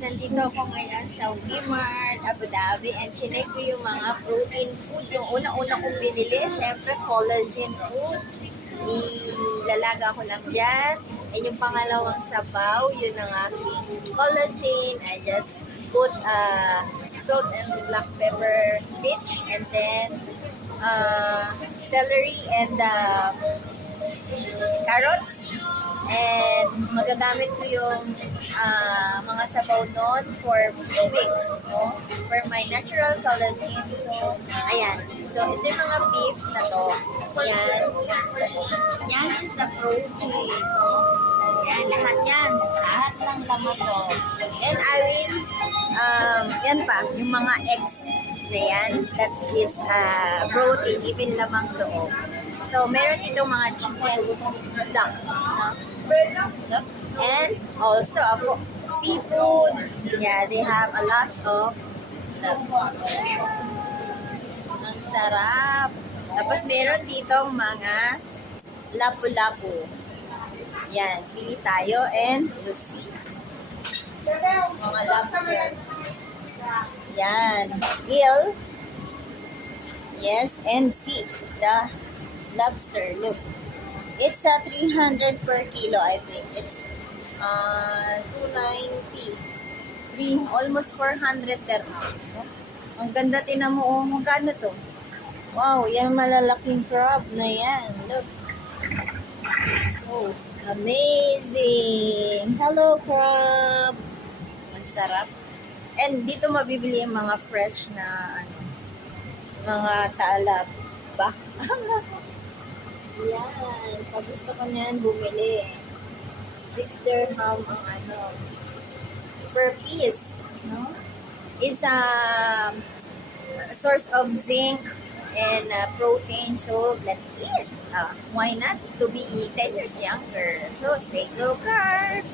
nandito ako ngayon sa Wimart, Abu Dhabi, and chinek ko yung mga protein food. Yung una-una kong binili, syempre collagen food. Ilalaga ko lang dyan. And yung pangalawang sabaw, yun ang aking collagen. I just put salt and black pepper pitch, and then celery and carrots. And magagamit ko yung mga sabaw nun for 2 weeks, no? For my natural collagen. So, ayan. So, ito yung mga beef na to. Yan. Yan is the protein, no? Yan, lahat yan. Lahat ng laman to. And I will, yan pa, yung mga eggs na yan. That is protein, even lamang loob. So, meron dito mga chicken duck, no? And also seafood. Yeah, they have a lot of ang sarap. Tapos meron dito mga lapu-lapu. Yan, pili tayo and you see. Mga lobster. Yan, eel. Yes, and see the lobster. Look. It's 300 per kilo, I think. It's 290. Almost 400 dirham. No? Ang ganda, tinan mo. Oh, magkano to? Wow, yan malalaking crab na yan. Look. So, amazing. Hello, crab. Ang sarap. And dito mabibili yung mga fresh na mga talab. Ba? Yan. Pag gusto ko niyan, bumili. 6 dirham ang per piece. No? It's a source of zinc and protein. So, let's eat. Why not? To be 10 years younger. So, stay low carb.